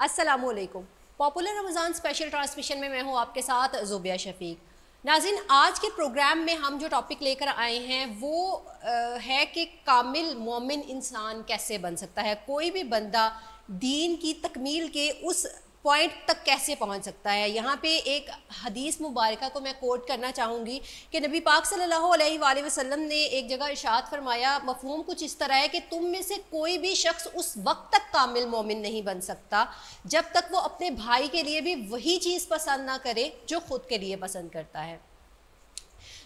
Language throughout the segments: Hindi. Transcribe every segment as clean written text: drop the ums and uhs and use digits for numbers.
अस्सलामुअलैकुम। पॉपुलर रमज़ान स्पेशल ट्रांसमिशन में मैं हूँ आपके साथ ज़ुबिया शफीक। नाज़रीन, आज के प्रोग्राम में हम जो टॉपिक लेकर आए हैं वो है कि कामिल मोमिन इंसान कैसे बन सकता है। कोई भी बंदा दीन की तकमील के उस पॉइंट तक कैसे पहुंच सकता है। यहाँ पे एक हदीस मुबारका को मैं कोट करना चाहूँगी कि नबी पाक सल्लल्लाहु अलैहि वसल्लम ने एक जगह इरशाद फरमाया, मफ़हूम कुछ इस तरह है कि तुम में से कोई भी शख्स उस वक्त तक कामिल मोमिन नहीं बन सकता जब तक वो अपने भाई के लिए भी वही चीज़ पसंद ना करे जो ख़ुद के लिए पसंद करता है।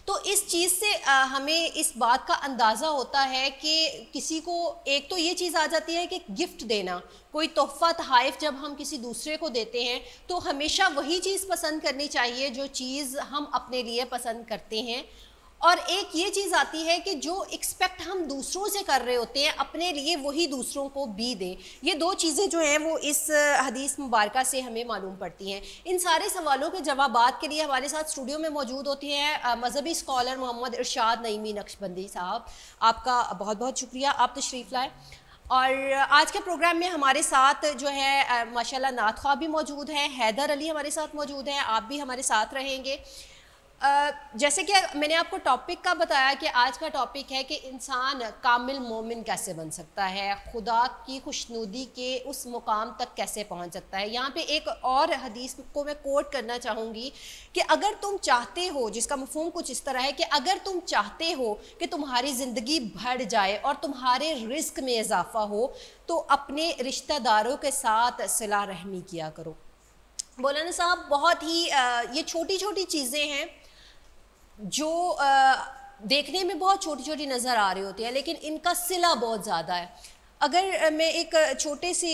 तो इस चीज़ से हमें इस बात का अंदाज़ा होता है कि किसी को एक तो ये चीज़ आ जाती है कि गिफ्ट देना, कोई तोहफ़ा तहाइफ जब हम किसी दूसरे को देते हैं तो हमेशा वही चीज़ पसंद करनी चाहिए जो चीज़ हम अपने लिए पसंद करते हैं। और एक ये चीज़ आती है कि जो एक्सपेक्ट हम दूसरों से कर रहे होते हैं अपने लिए वही दूसरों को भी दें। ये दो चीज़ें जो हैं वो इस हदीस मुबारका से हमें मालूम पड़ती हैं। इन सारे सवालों के जवाबात के लिए हमारे साथ स्टूडियो में मौजूद होती हैं मजहबी स्कॉलर मोहम्मद इरशाद नईमी नक्शबंदी साहब। आपका बहुत बहुत शुक्रिया, आप तशरीफ़ लाए। और आज के प्रोग्राम में हमारे साथ जो है माशाल्लाह नात ख्वाह भी मौजूद हैं, हैदर अली हमारे साथ मौजूद हैं, आप भी हमारे साथ रहेंगे। जैसे कि मैंने आपको टॉपिक का बताया कि आज का टॉपिक है कि इंसान कामिल मोमिन कैसे बन सकता है, खुदा की खुशनुदी के उस मुकाम तक कैसे पहुंच सकता है। यहाँ पे एक और हदीस को मैं कोट करना चाहूँगी कि अगर तुम चाहते हो, जिसका मफ़हूम कुछ इस तरह है कि अगर तुम चाहते हो कि तुम्हारी ज़िंदगी बढ़ जाए और तुम्हारे रिस्क में इजाफ़ा हो तो अपने रिश्तेदारों के साथ सिला रहमी किया करो। मौलाना साहब, बहुत ही ये छोटी छोटी चीज़ें हैं जो देखने में बहुत छोटी छोटी नज़र आ रही होती है लेकिन इनका सिला बहुत ज़्यादा है। अगर मैं एक छोटे से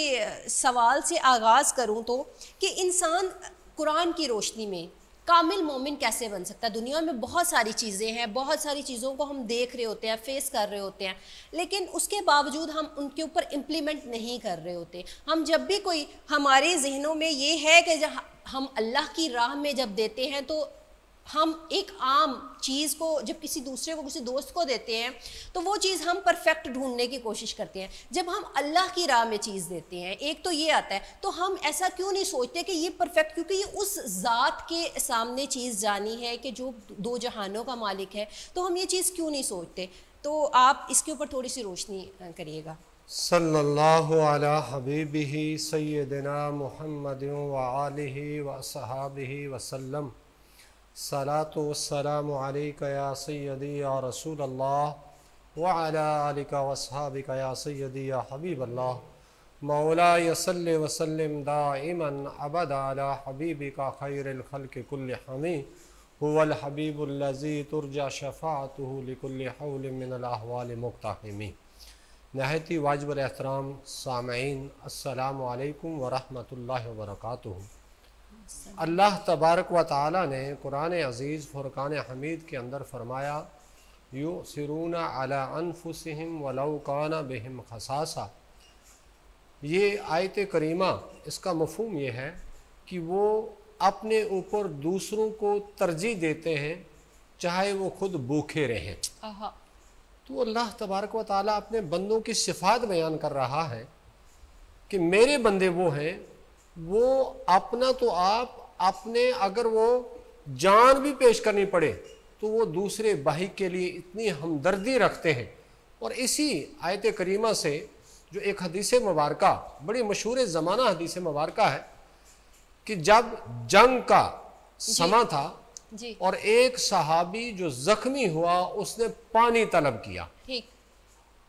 सवाल से आगाज़ करूं तो कि इंसान कुरान की रोशनी में कामिल मोमिन कैसे बन सकता है। दुनिया में बहुत सारी चीज़ें हैं, बहुत सारी चीज़ों को हम देख रहे होते हैं, फेस कर रहे होते हैं, लेकिन उसके बावजूद हम उनके ऊपर इम्प्लीमेंट नहीं कर रहे होते। हम जब भी कोई हमारे जहनों में ये है कि जब हम अल्लाह की राह में जब देते हैं तो हम एक आम चीज़ को जब किसी दूसरे को, किसी दोस्त को देते हैं तो वो चीज़ हम परफेक्ट ढूंढने की कोशिश करते हैं। जब हम अल्लाह की राह में चीज़ देते हैं, एक तो ये आता है, तो हम ऐसा क्यों नहीं सोचते कि ये परफेक्ट, क्योंकि ये उस ज़ात के सामने चीज़ जानी है कि जो दो जहानों का मालिक है, तो हम ये चीज़ क्यों नहीं सोचते। तो आप इसके ऊपर थोड़ी सी रोशनी करिएगा। सल्लल्लाहु अला हबीबिही सय्यदना मुहम्मद व आलिहि व अस्हाबिहि वसल्लम। सलातु वस्सलामु अलैका या सय्यदी या रसूल अल्लाह व अला आलिका व अस्हाबिका या सय्यदी या हबीब अल्लाह। मौला सल्लि व सल्लिम दाइमन अबदा अला हबीबिका खैरिल खल्क़ि कुल्लि हमी हुवल हबीबुल्लज़ी तुरजा शफ़ाअतुहु लिकुल्लि हौलिन मिनल अहवालि मुक़्तहिमी। नहायती वाजिब एहतराम सामईन, अस्सलामु अलैकुम व रहमतुल्लाहि व बरकातुहू। अल्लाह तबारक व तआला ने कुरान अज़ीज़ फ़ुरक़ान हमीद के अंदर फरमाया, युसिरूना अला अनफुसिहिम वलौ काना बिहिम खसासा। ये आयत करीमा, इसका मफ़हूम ये है कि वो अपने ऊपर दूसरों को तरजीह देते हैं चाहे वो खुद भूखे रहें। तो अल्लाह तबारक व तआला अपने बंदों की सिफ़ात बयान कर रहा है कि मेरे बंदे वो हैं, वो अपना तो आप अपने, अगर वो जान भी पेश करनी पड़े तो वो दूसरे भाई के लिए इतनी हमदर्दी रखते हैं। और इसी आयत करीमा से जो एक हदीस मुबारका, बड़ी मशहूर ज़माना हदीस मुबारका है कि जब जंग का समा था जी। और एक सहाबी जो ज़ख्मी हुआ उसने पानी तलब किया। ठीक।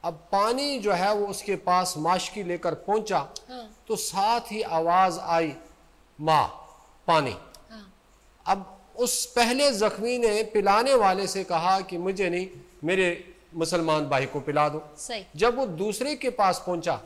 अब पानी जो है वो उसके पास माशकी लेकर पहुंचा। हाँ। तो साथ ही आवाज आई, माँ पानी। हाँ। अब उस पहले जख्मी ने पिलाने वाले से कहा कि मुझे नहीं, मेरे मुसलमान भाई को पिला दो। सही। जब वो दूसरे के पास पहुंचा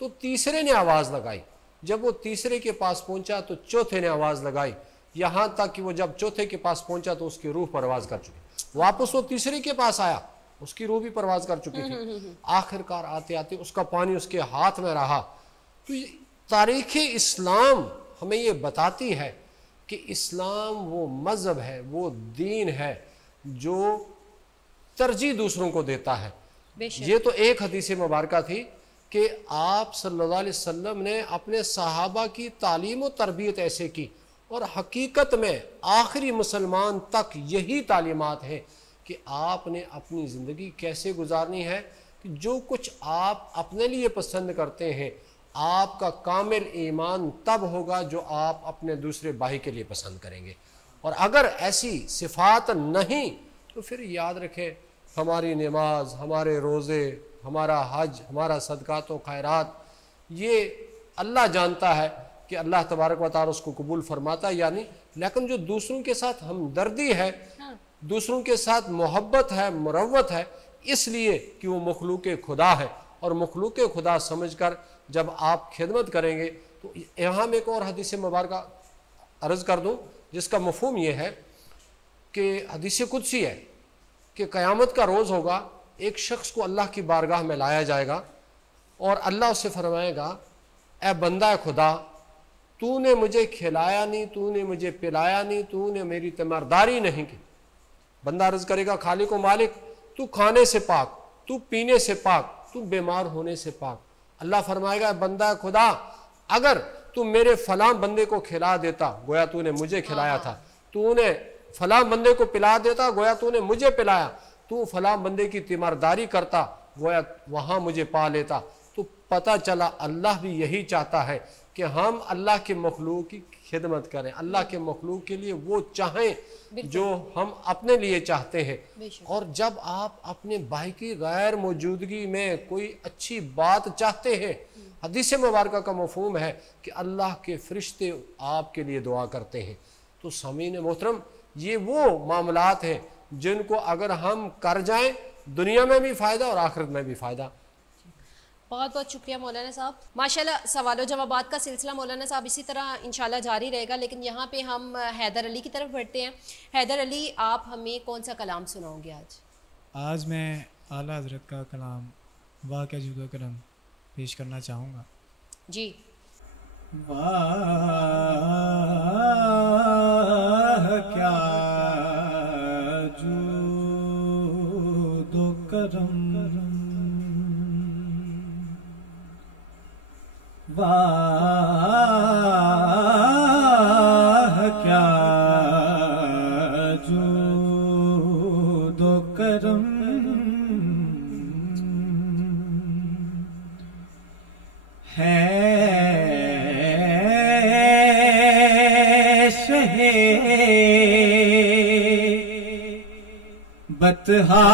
तो तीसरे ने आवाज लगाई, जब वो तीसरे के पास पहुंचा तो चौथे ने आवाज लगाई, यहां तक कि वो जब चौथे के पास पहुंचा तो उसकी रूह परवाज कर चुकी। वापस वो तीसरे के पास आया, उसकी रूह भी परवाज कर चुकी थी। आखिरकार आते आते उसका पानी उसके हाथ में रहा। तो तारीख़ इस्लाम हमें ये बताती है कि इस्लाम वो मज़हब है, वो दीन है जो तरजीह दूसरों को देता है। ये तो एक हदीस मुबारका थी कि आप सल्लल्लाहु अलैहि वसल्लम ने अपने सहाबा की तालीम और तरबियत ऐसे की, और हकीकत में आखिरी मुसलमान तक यही तालीमात हैं कि आपने अपनी ज़िंदगी कैसे गुजारनी है, कि जो कुछ आप अपने लिए पसंद करते हैं आपका कामिल ईमान तब होगा जो आप अपने दूसरे भाई के लिए पसंद करेंगे। और अगर ऐसी सिफात नहीं तो फिर याद रखें, हमारी नमाज, हमारे रोज़े, हमारा हज, हमारा सदक़ात व खैरात, ये अल्लाह जानता है कि अल्लाह तबारक व तआला उसको कबूल फरमाता है या नहीं। लेकिन जो दूसरों के साथ हमदर्दी है, दूसरों के साथ मोहब्बत है, मुरव्वत है, इसलिए कि वो मखलूक खुदा है, और मखलूक खुदा समझकर जब आप खिदमत करेंगे तो यहाँ में एक और हदीस मुबारक अर्ज़ कर दूँ जिसका मफ़हूम ये है कि हदीस कुदसी है कि क़यामत का रोज़ होगा, एक शख्स को अल्लाह की बारगाह में लाया जाएगा और अल्लाह उससे फरमाएगा, ए बंदा खुदा, तूने मुझे खिलाया नहीं, तूने मुझे पिलाया नहीं, तूने मेरी तीमारदारी नहीं की। बंदा अर्ज़ करेगा, खालिक व मालिक, तू खाने से पाक, तू पीने से पाक, तू बीमार होने से पाक। अल्लाह फरमाएगा, बंदा खुदा, अगर तू मेरे फलां बंदे को खिला देता, गोया तूने मुझे खिलाया था, तूने फलां बंदे को पिला देता, गोया तूने मुझे पिलाया, तू फलां बंदे की तीमारदारी करता, गोया वहाँ मुझे पा लेता। तो पता चला अल्लाह भी यही चाहता है कि हम अल्लाह के मखलूक की खिदमत करें, अल्लाह के मखलूक के लिए वो चाहें जो हम अपने लिए चाहते हैं। और जब आप अपने भाई की गैर मौजूदगी में कोई अच्छी बात चाहते हैं, हदीस मुबारक का मफ़हूम है कि अल्लाह के फरिश्ते आपके लिए दुआ करते हैं। तो समीन मोहतरम, ये वो मामलात हैं जिनको अगर हम कर जाएं, दुनिया में भी फ़ायदा और आखिरत में भी फ़ायदा। बहुत बहुत शुक्रिया मौलाना साहब। माशाल्लाह सवाल जवाबात का सिलसिला मौलाना साहब इसी तरह इंशाल्लाह जारी रहेगा, लेकिन यहाँ पे हम हैदर अली की तरफ बढ़ते हैं। हैदर अली, आप हमें कौन सा कलाम सुनाओगे आज? आज मैं आला हज़रत का कलाम वाह क्या जुदा करम पेश करना चाहूँगा। जी। वाह क्या जुदो करम, वाह क्या जुदो करम, है शहे बतहा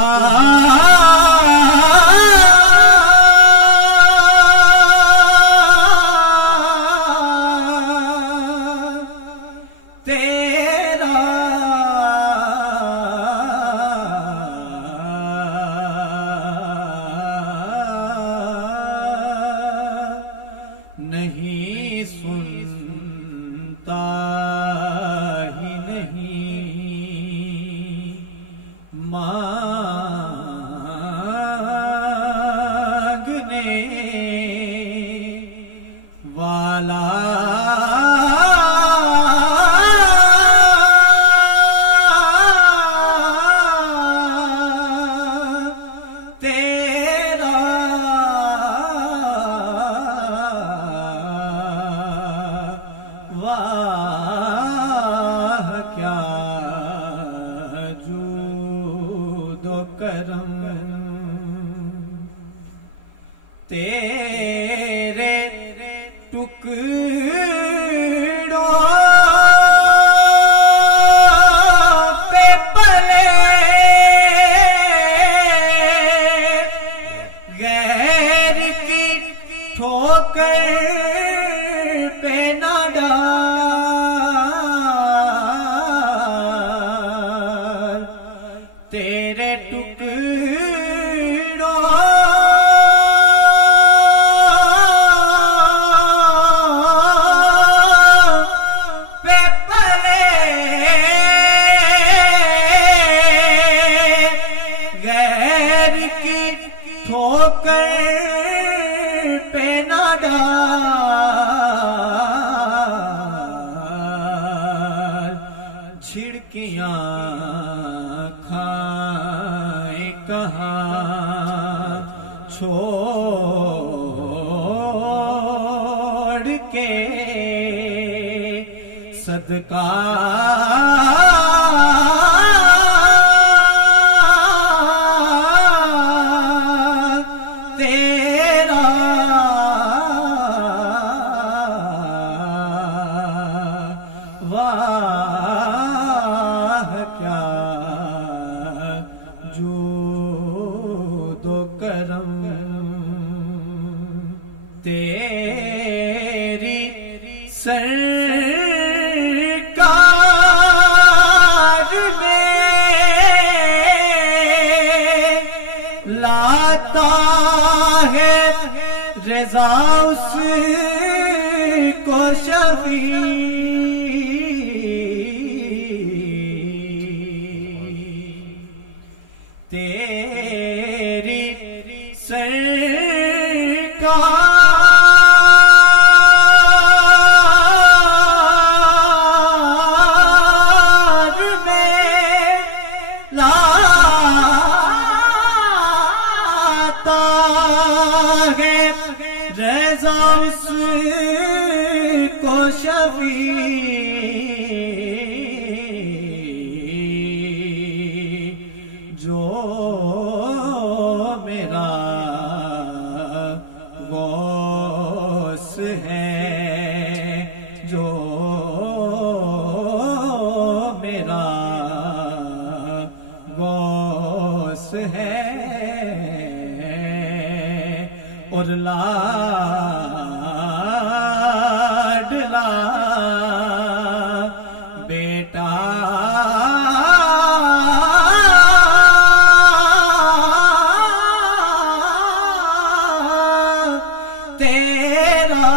छोड़ सदका तेरा वाह क्या जूदो करम तेरी सरकार में लाता है रज़ा उसको शफी तेरी सरकार में लाता है रज़ा उसको शफी जो मेरा गौस है जो मेरा गौस है और लाडला बेटा तेरा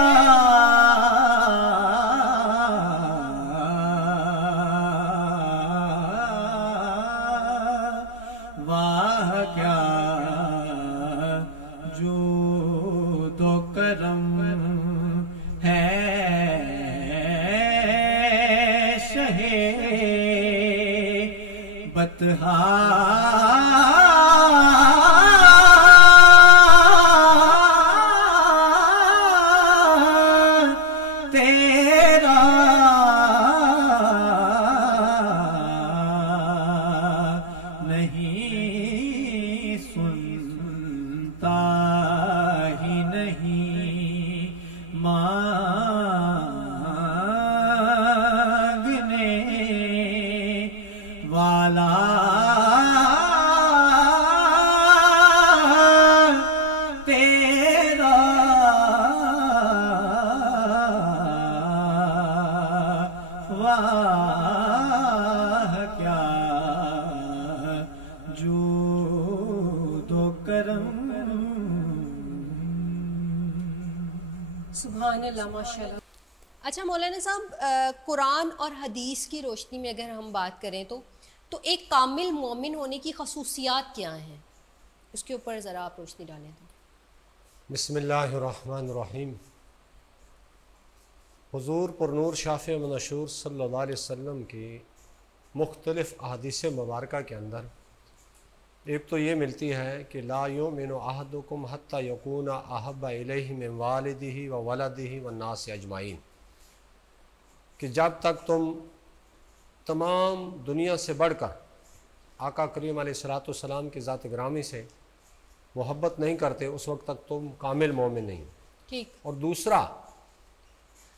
वाह क्या जूदो करम है शहे बतहा तेरा नहीं सुनता ही नहीं मांगने वाला तेरा वाह क्या जूदो करम सुभान अल्लाह माशाल्लाह। अच्छा मौलाना साहब, कुरान और हदीस की रोशनी में अगर हम बात करें तो एक कामिल मोमिन होने की खसूसियात क्या हैं, उसके ऊपर ज़रा आप रोशनी डालें तो। बिस्मिल्लाहिर्रहमानिर्रहीम। हुज़ूर पुरनूर शाफ़ी मनशूर सल्लल्लाहु अलैहि वसल्लम की मुख्तलिफ़ अहादीस मुबारका के अंदर एक तो ये मिलती है कि ला युमिनु अहदुकुम हत्ता यकूना अहब्बा इलैहि मिन वालिदिही व वलदिही व नास अजमाइन, कि जब तक तुम तमाम दुनिया से बढ़कर आका करीम अलैहिस्सलाम की ज़ात ग्रामी से मोहब्बत नहीं करते, उस वक्त तक तुम कामिल मोमिन नहीं। ठीक। और दूसरा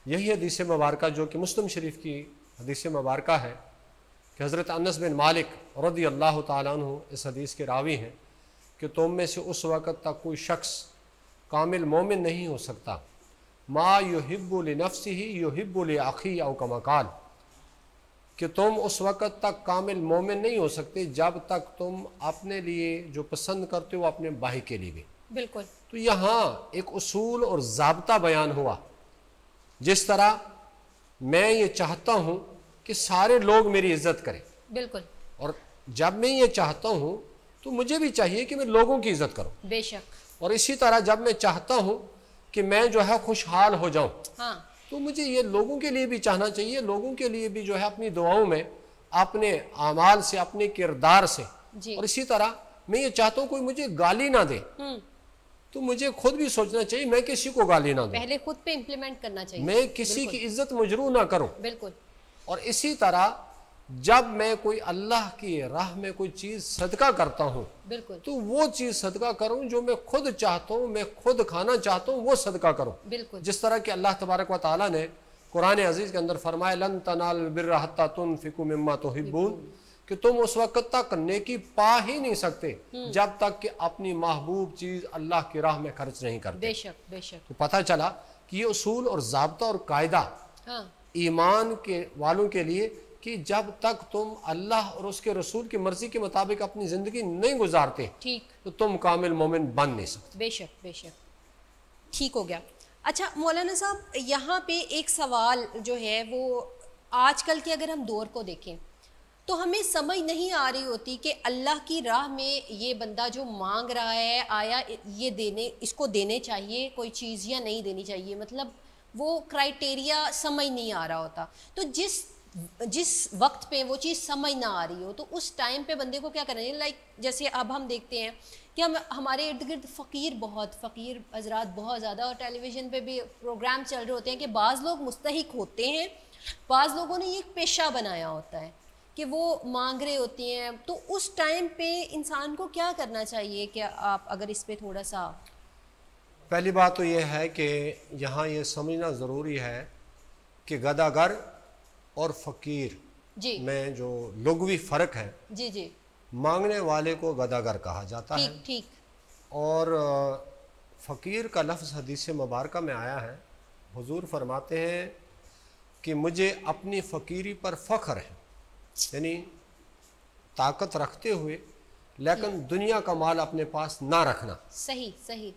यही हदीस मुबारका जो कि मुस्लिम शरीफ की हदीस मुबारका है कि हज़रत अनस बिन मालिक रज़ी अल्लाह ताला अन्हु इस हदीस के रावी हैं कि तुम में से उस वक़्त तक कोई शख्स कामिल मोमिन नहीं हो सकता मा युहिब्बु लिनफ्सिही युहिब्बु लिअखी औ कमा क़ाल, कि तुम उस वक़्त तक कामिल मोमिन नहीं हो सकते जब तक तुम अपने लिए जो पसंद करते हो अपने भाई के लिए भी। बिल्कुल। तो यहाँ एक उसूल और ज़ाब्ता बयान हुआ, जिस तरह मैं ये चाहता हूँ कि सारे लोग मेरी इज्जत करें, बिल्कुल, और जब मैं ये चाहता हूँ तो मुझे भी चाहिए कि मैं लोगों की इज्जत करूँ। बेशक। और इसी तरह जब मैं चाहता हूँ कि मैं जो है खुशहाल हो जाऊँ, हाँ, तो मुझे ये लोगों के लिए भी चाहना चाहिए, लोगों के लिए भी जो है अपनी दुआओं में, अपने आमाल से, अपने किरदार से। और इसी तरह मैं ये चाहता हूँ कोई मुझे गाली ना दे, तो मुझे खुद भी सोचना चाहिए मैं किसी को गाली ना दूं, पहले खुद पे इम्प्लीमेंट करना चाहिए, मैं किसी की इज्जत मजरूह ना करूं। बिल्कुल। और इसी तरह जब मैं कोई अल्लाह की राह में कोई चीज़ सदका करता हूँ, बिल्कुल, तो वो चीज़ सदका करूँ जो मैं खुद चाहता हूँ, मैं खुद खाना चाहता हूँ, वो सदका करूँ। बिल्कुल, जिस तरह कि अल्लाह तबारक व तआला ने कुरान अजीज़ के अंदर फरमाया, लन तनालुल बिर्रा हत्ता तुनफिकू मिम्मा तुहिब्बून, कि तुम उस वक्त तक नेकी पा ही नहीं सकते जब तक कि अपनी महबूब चीज़ अल्लाह की राह में खर्च नहीं करते। बेशक बेशक, तो पता चला कि ये उसूल और ज़ाब्ता और कायदा हाँ, ईमान के वालों के लिए कि जब तक तुम अल्लाह और उसके रसूल की मर्जी के मुताबिक अपनी ज़िंदगी नहीं गुजारते, ठीक, तो तुम कामिल मोमिन बन नहीं सकते। बेशक बेशक, ठीक हो गया। अच्छा मौलाना साहब, यहाँ पे एक सवाल जो है वो आजकल के अगर हम दौर को देखें तो हमें समझ नहीं आ रही होती कि अल्लाह की राह में ये बंदा जो मांग रहा है, आया ये इसको देने चाहिए कोई चीज़ या नहीं देनी चाहिए, मतलब वो क्राइटेरिया समझ नहीं आ रहा होता। तो जिस वक्त पे वो चीज़ समझ ना आ रही हो तो उस टाइम पे बंदे को क्या करना चाहिए? लाइक जैसे अब हम देखते हैं कि हमारे इर्द गिर्द फ़कीर हजरात बहुत ज़्यादा, और टेलीविज़न पे भी प्रोग्राम चल रहे होते हैं कि बाज़ लोग मुस्तहिक होते हैं, बाज़ लोगों ने ये एक पेशा बनाया होता है कि वो मांग रहे होती हैं। तो उस टाइम पे इंसान को क्या करना चाहिए? कि आप अगर इस पे थोड़ा सा। पहली बात तो ये है कि यहाँ ये समझना ज़रूरी है कि गदागर और फ़कीर जी में जो लुग़वी फ़र्क है, जी जी, मांगने वाले को गदागर कहा जाता है, ठीक ठीक, और फ़कीर का लफ्ज़ हदीस मुबारक में आया है। हुजूर फरमाते हैं कि मुझे अपनी फ़कीरी पर फ़ख्र है, यानी ताकत रखते हुए लेकिन दुनिया का माल अपने पास ना रखना। सही सही,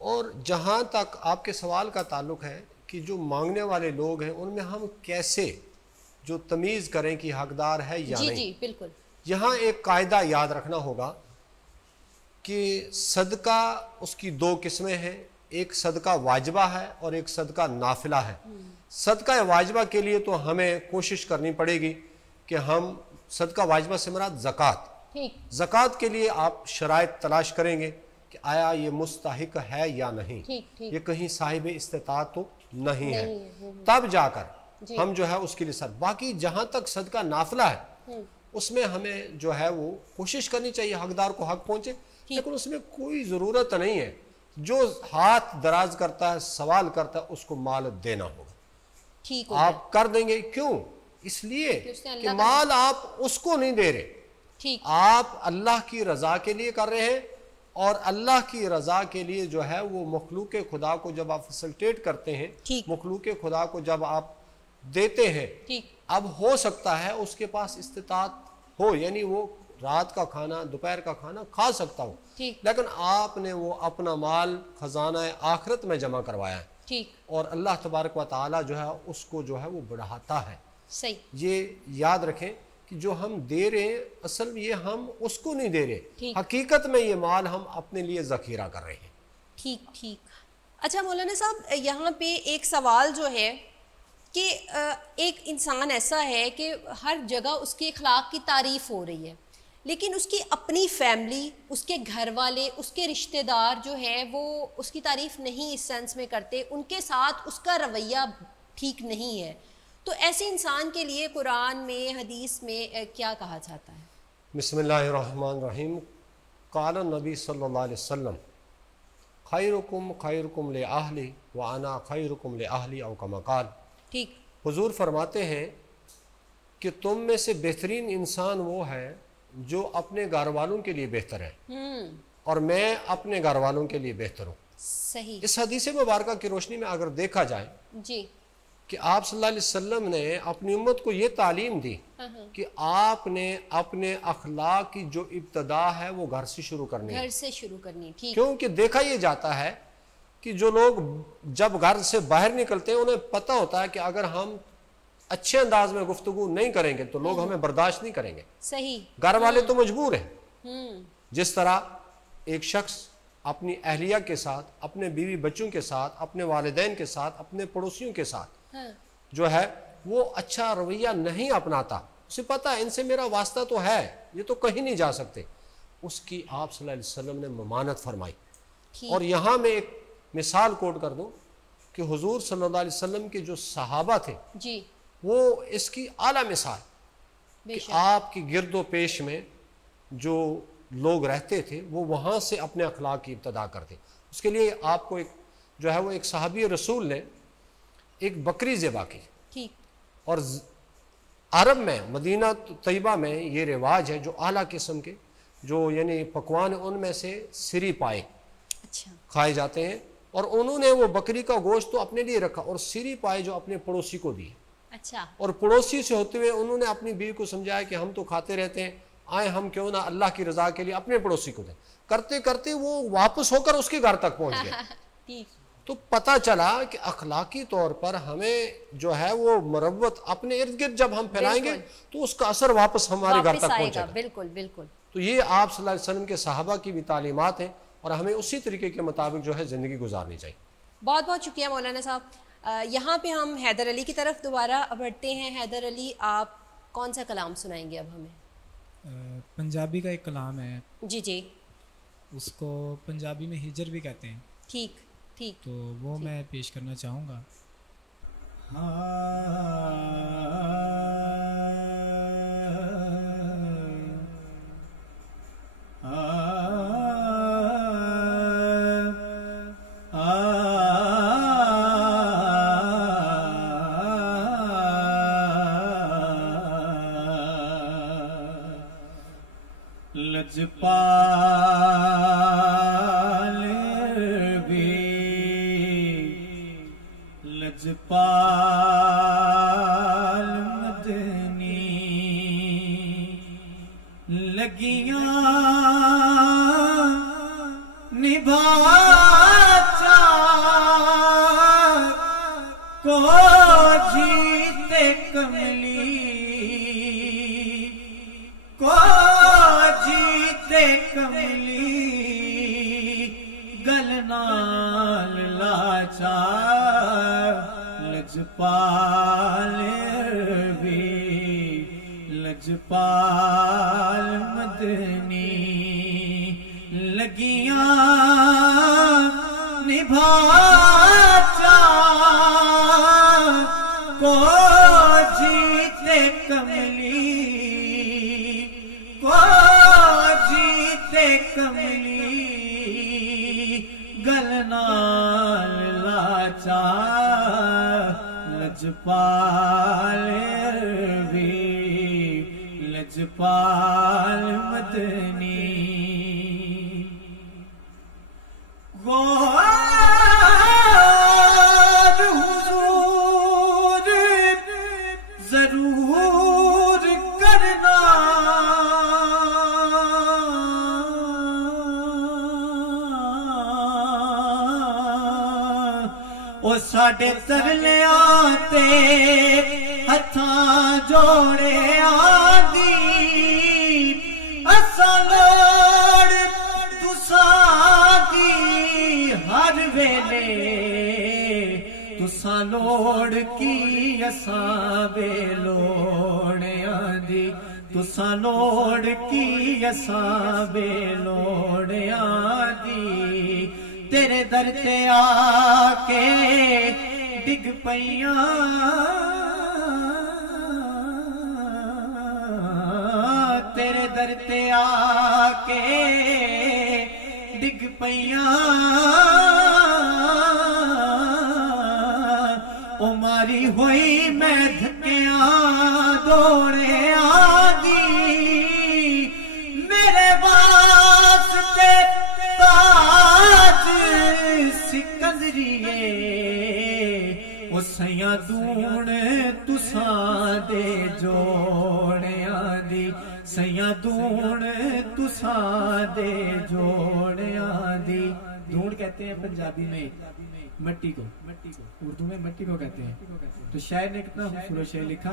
और जहाँ तक आपके सवाल का ताल्लुक़ है कि जो मांगने वाले लोग हैं उनमें हम कैसे जो तमीज़ करें कि हकदार है या जी नहीं, जी बिल्कुल, यहाँ एक कायदा याद रखना होगा कि सदका उसकी दो किस्में हैं, एक सदका वाजिबा है और एक सदका नाफिला है। सदका वाजिबा के लिए तो हमें कोशिश करनी पड़ेगी कि हम सदका वाजिबा से मुराद ज़कात, ठीक, ज़कात के लिए आप शराइत तलाश करेंगे कि आया ये मुस्तहिक है या नहीं, ठीक ठीक, ये कहीं साहिब इस्तिताअत तो नहीं है, नहीं, तब जाकर जी। हम जो है उसके लिए सर। बाकी जहाँ तक सदका नाफिला है उसमें हमें जो है वो कोशिश करनी चाहिए हकदार को हक पहुँचे, लेकिन उसमें कोई ज़रूरत नहीं है, जो हाथ दराज करता है, सवाल करता है, उसको माल देना होगा। ठीक हो आप कर देंगे, क्यों? इसलिए कि उसने कि अल्लाह माल आप उसको नहीं दे रहे, ठीक, आप अल्लाह की रज़ा के लिए कर रहे हैं, और अल्लाह की रज़ा के लिए जो है वो मखलूक खुदा को जब आप फैसिलिटेट करते हैं, ठीक, मखलूक खुदा को जब आप देते हैं, ठीक, अब हो सकता है उसके पास इस्तिताअत हो, यानी वो रात का खाना, दोपहर का खाना खा सकता हो, ठीक, लेकिन आपने वो अपना माल खजाना आखिरत में जमा करवाया है, ठीक, और अल्लाह तबारक व तआला जो है उसको जो है वो बढ़ाता है। सही, ये याद रखें कि जो हम दे रहे हैं असल में ये हम उसको नहीं दे रहे, ठीक। हकीकत में ये माल हम अपने लिए ज़ख़ीरा कर रहे हैं। ठीक ठीक। अच्छा मौलाना साहब, यहाँ पे एक सवाल जो है कि एक इंसान ऐसा है कि हर जगह उसके अखलाक की तारीफ़ हो रही है, लेकिन उसकी अपनी फैमिली, उसके घर वाले, उसके रिश्तेदार जो है वो उसकी तारीफ़ नहीं इस सेंस में करते, उनके साथ उसका रवैया ठीक नहीं है। तो ऐसे इंसान के लिए कुरान में, हदीस में क्या कहा जाता है? बिस्मिल्लाहिर्रहमानिर्रहीम। क़ाल नबी सल्लल्लाहु अलैहि वसल्लम खैरुकुम ले अहली व अना खैरुकुम ले अहली औ कमा क़ाल। ठीक, हुजूर फरमाते हैं कि तुम में से बेहतरीन इंसान वो है जो अपने घर वालों के लिए बेहतर है, और मैं अपने घर वालों के लिए बेहतर हूँ। सही, इस हदीस मुबारक की रोशनी में अगर देखा जाए जी, कि आप सल्लल्लाहु अलैहि वसल्लम ने अपनी उम्मत को ये तालीम दी कि आपने अपने अखलाक की जो इब्तदा है वो घर से शुरू करनी है। घर से शुरू करनी, ठीक, क्योंकि देखा ये जाता है कि जो लोग जब घर से बाहर निकलते हैं उन्हें पता होता है कि अगर हम अच्छे अंदाज में गुफ्तगू नहीं करेंगे तो लोग हमें बर्दाश्त नहीं करेंगे। सही, घर वाले तो मजबूर हैं। जिस तरह एक शख्स अपनी अहलिया के साथ, अपने बीवी बच्चों के साथ, अपने वालिदैन के साथ, अपने पड़ोसियों के साथ जो है वो अच्छा रवैया नहीं अपनाता, उसे पता है इनसे मेरा वास्ता तो है, ये तो कहीं नहीं जा सकते, उसकी आप सल्लल्लाहु अलैहि वसल्लम ने ममानत फरमाई। और यहाँ मैं एक मिसाल कोट कर दूँ कि हुजूर सल्लल्लाहु अलैहि वसल्लम के जो सहाबा थे जी, वो इसकी आला मिसाल कि आपकी गिरदो पेश में जो लोग रहते थे वो वहाँ से अपने अखलाक की इब्तदा करते। उसके लिए आपको एक जो है वो एक सहाबी रसूल ने एक बकरी ज़िबा की, ठीक, और अरब में मदीना तैयबा में ये रिवाज है जो आला किस्म के जो यानी पकवान उनमें से सिरी पाए अच्छा खाए जाते हैं, और उन्होंने वो बकरी का गोश्त तो अपने लिए रखा और सिरी पाए जो अपने पड़ोसी को दिए। अच्छा, और पड़ोसी से होते हुए उन्होंने अपनी बीवी को समझाया कि हम तो खाते रहते हैं, आए हम क्यों ना अल्लाह की रजा के लिए अपने पड़ोसी को दें। करते करते वो वापस होकर उसके घर तक पहुंच गया। ठीक, तो पता चला कि अखलाकी तौर पर हमें जो है वो मरवत अपने इर्द गिर्द जब हम फैलाएंगे तो उसका असर वापस हमारे घर तक पहुंचेगा। बिल्कुल बिल्कुल। तो ये आप सल्लल्लाहु अलैहि वसल्लम के सहाबा की भी तालीमात हैं और हमें उसी तरीके के मुताबिक जो है ज़िंदगी गुजारनी चाहिए। बहुत बहुत शुक्रिया मौलाना साहब। यहाँ पे हम हैदर अली की तरफ दोबारा बढ़ते हैं। हैदर अली, आप कौन सा कलाम सुनाएंगे अब हमें? पंजाबी का एक कलाम है जी जी, उसको पंजाबी में हिजर भी कहते हैं। ठीक ठीक, तो वो मैं पेश करना चाहूँगा। लजपाल भी लजपाल मदनी लगियां निभाचा को जीते कमली को जीते कमली गलनाल लाचार लजपाल भी लजपाल मदनी लगियां निभाचा को जीते कमली को जीते कमली गलनाल लाचार लजपाल भी लजपाल मदनी गौर हुजूर जरूर करना ओ साडे तरलियां ते हत्थां जोड़े आदी असां लोड़ तुसां दी हर वेले तुसां लोड़ की असां बेलोड़ियां दी तुसां लोड़ की असां बेलोड़ियां दी तेरे दर ते आके डिग पईयां तेरे दर ते आके डिग पईयां ओ मारी होई मैं धक्कियां दौड़े आगी मेरे वास्ते ताज सिकंदरिए ओ सैया दूण तुसां दे जोड़ियां दी सैया दूण तुसां दे जोड़ियां दी। दूण कहते हैं पंजाबी में मट्टी को, उर्दू में मट्टी को कहते हैं। तो शायर ने कितना खूबसूरत शेर लिखा,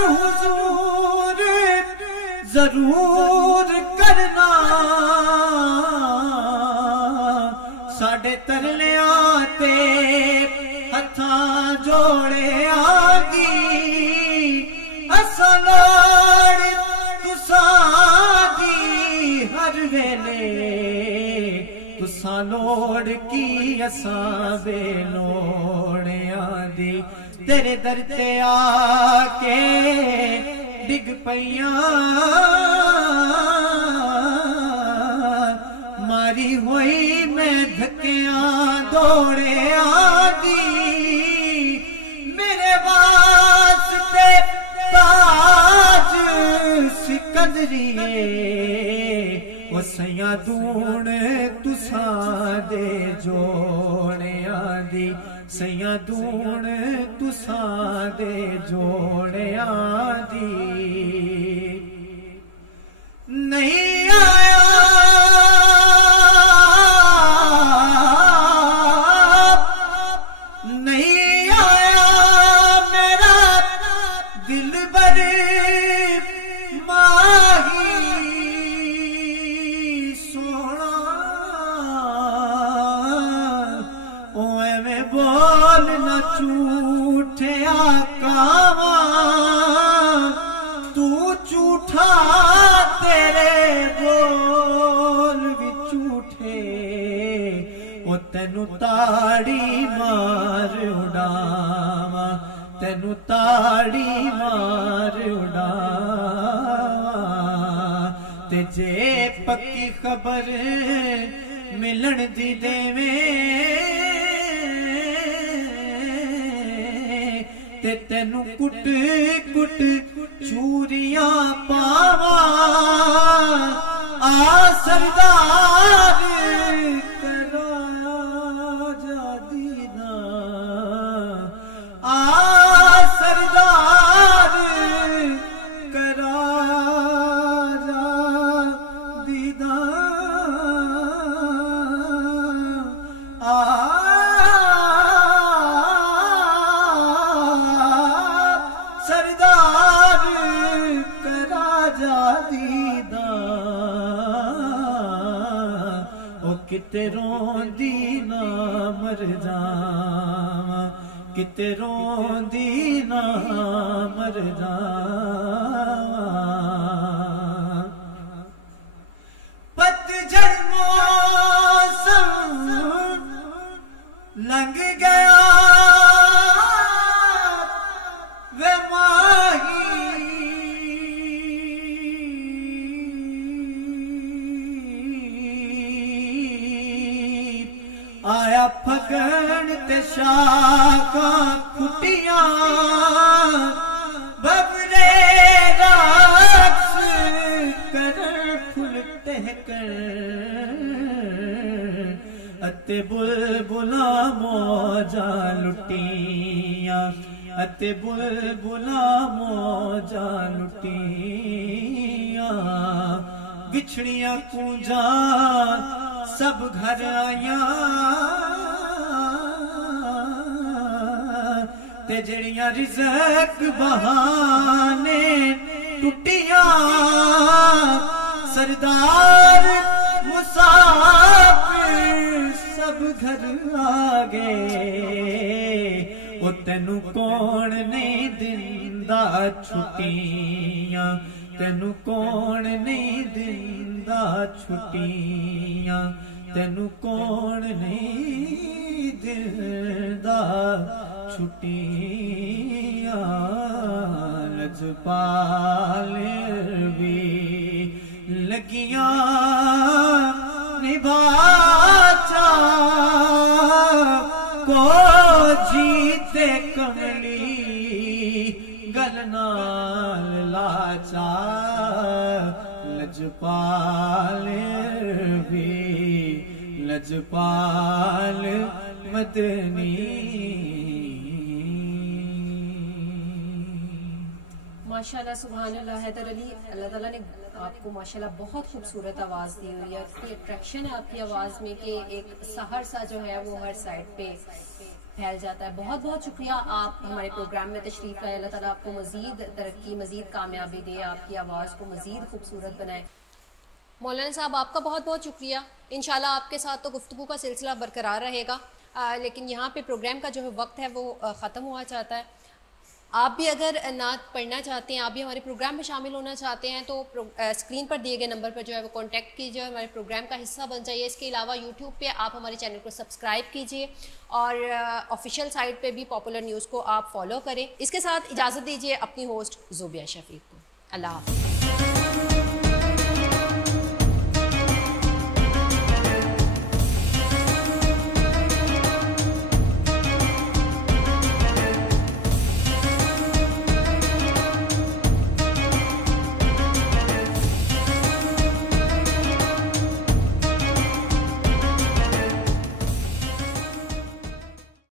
हुजूर जरूर करना साडे तरलियां ते हत्थां जोड़े आगी असां लोड़ तुसां दी हर वेले तुसा लोड़ की असां बे लोड़ियां दी तेरे दर ते आके डिग पईयां मारी होई मैं धक्कियां दौड़ियां दी मेरे वास्ते ताज सिकंदरिए ओ सैया दूण तुसा दे जोड़ियां दी सैया दूण तुसा दे जोड़ियां दी नहीं आया नहीं आया मेरा दिलबर माही सोना ओए में बोल न झूठे आकावा तू झूठा तेरे बोल भी झूठे ओ तेनू ताड़ी मार उड़ावा तेनू ताड़ी मार उड़ावा ते जे पक्की खबर मिलन दी देवे ते तेनू कुट कुट चूरियां पावा आ सरदार करा जादीना आ सरदार करा जादीना आ सरदार करा जादीदा ओ किते रोंदी ना मर जावा किते रोंदी ना मर जावा पतझड़ मौसम लंघ गया वे माही आया फगण ते शाखा फुटियां बबरे राक्ष कर फुल टहकन अते बुलबुला मौजा लुटियां अते बुलबुला मौजा लुटियां बिछड़ियां कूंजा सब घर आया ते जड़ियां रिज़्क बहाने टुटियां सरदार मुसाफिर सब घर आ गए ओ तेनू कौन नहीं दिंदा छुट्टियां तेनू कौन नहीं दिंदा छुट्टियां तेनू कौन नहीं दिंदा छुट्टियां लजपाल भी लगियां निभाचा को जीते कमली गल नाल लाचा लजपाल भी लजपाल मदनी माशाल्लाह सुभान अल्लाह। हैदर अली, अल्लाह ताला ने आपको माशाल्लाह बहुत खूबसूरत आवाज़ दी हुई है। इतनी अट्रैक्शन है आपकी आवाज़ में कि एक सहर सा जो है वो हर साइड पे फैल जाता है। बहुत बहुत शुक्रिया, आप हमारे प्रोग्राम में तशरीफ लाए। अल्लाह ताला आपको मजीद तरक्की, मजीद कामयाबी दे, आपकी आवाज़ को मजीद खूबसूरत बनाए। मौलाना साहब, आपका बहुत बहुत शुक्रिया। इंशाल्लाह आपके साथ तो गुफ्तगू का सिलसिला बरकरार रहेगा, लेकिन यहाँ पे प्रोग्राम का जो है वक्त है वो ख़त्म हुआ चाहता है। आप भी अगर नात पढ़ना चाहते हैं, आप भी हमारे प्रोग्राम में शामिल होना चाहते हैं तो स्क्रीन पर दिए गए नंबर पर जो है वो कांटेक्ट कीजिए, हमारे प्रोग्राम का हिस्सा बन जाइए। इसके अलावा यूट्यूब पे आप हमारे चैनल को सब्सक्राइब कीजिए और ऑफिशियल साइट पे भी पॉपुलर न्यूज़ को आप फॉलो करें। इसके साथ इजाज़त दीजिए अपनी होस्ट ज़ोबिया शफीक को। अल्लाह हाफ़िज़।